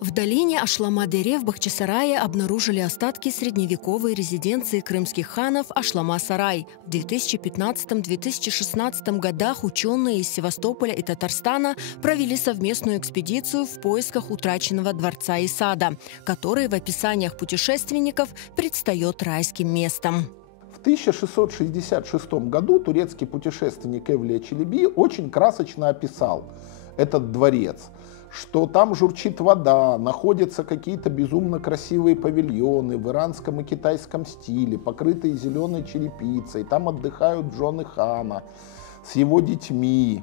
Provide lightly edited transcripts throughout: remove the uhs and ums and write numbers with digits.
В долине Ашлама-Дере в Бахчисарае обнаружили остатки средневековой резиденции крымских ханов Ашлама-Сарай. В 2015-2016 годах ученые из Севастополя и Татарстана провели совместную экспедицию в поисках утраченного дворца и сада, который в описаниях путешественников предстает райским местом. В 1666 году турецкий путешественник Эвлия Челеби очень красочно описал этот дворец, что там журчит вода, находятся какие-то безумно красивые павильоны в иранском и китайском стиле, покрытые зеленой черепицей, там отдыхают жены хана с его детьми,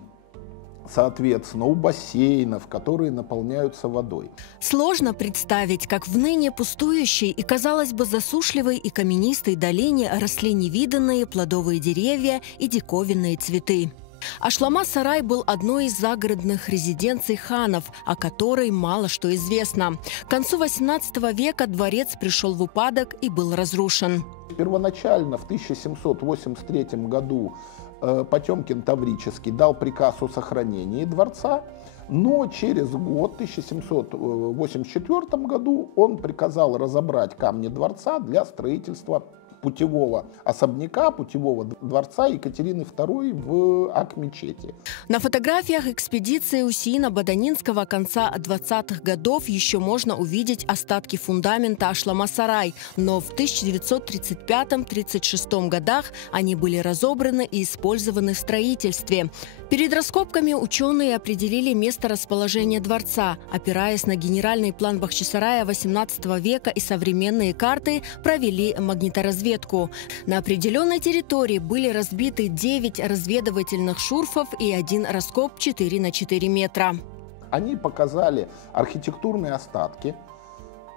соответственно, у бассейнов, которые наполняются водой. Сложно представить, как в ныне пустующей и, казалось бы, засушливой и каменистой долине росли невиданные плодовые деревья и диковинные цветы. Ашлама-Сарай был одной из загородных резиденций ханов, о которой мало что известно. К концу XVIII века дворец пришел в упадок и был разрушен. Первоначально в 1783 году Потемкин Таврический дал приказ о сохранении дворца, но через год, в 1784 году, он приказал разобрать камни дворца для строительства путевого особняка, путевого дворца Екатерины II в Ак-мечети. На фотографиях экспедиции Усейна Баданинского конца 20-х годов еще можно увидеть остатки фундамента Ашлама-Сарай, но в 1935-36 годах они были разобраны и использованы в строительстве. Перед раскопками ученые определили место расположения дворца. Опираясь на генеральный план Бахчисарая XVIII века и современные карты, провели магниторазведку. На определенной территории были разбиты 9 разведывательных шурфов и один раскоп 4 на 4 метра. Они показали архитектурные остатки,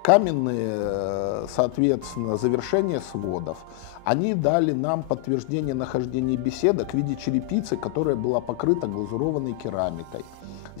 каменные, соответственно, завершения сводов. Они дали нам подтверждение нахождения беседок в виде черепицы, которая была покрыта глазурованной керамикой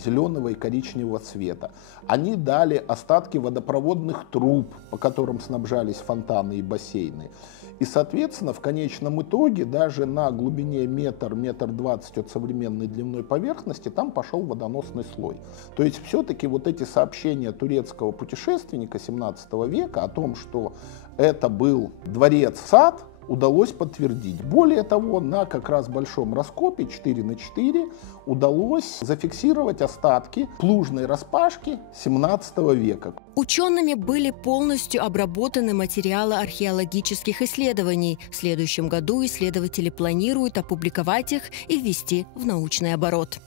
зеленого и коричневого цвета. Они дали остатки водопроводных труб, по которым снабжались фонтаны и бассейны. И, соответственно, в конечном итоге, даже на глубине метр 20 от современной дневной поверхности, там пошел водоносный слой. То есть, все-таки вот эти сообщения турецкого путешественника 17 века о том, что это был дворец-сад, удалось подтвердить. Более того, на как раз большом раскопе 4 на 4 удалось зафиксировать остатки плужной распашки 17 века. Учеными были полностью обработаны материалы археологических исследований. В следующем году исследователи планируют опубликовать их и ввести в научный оборот.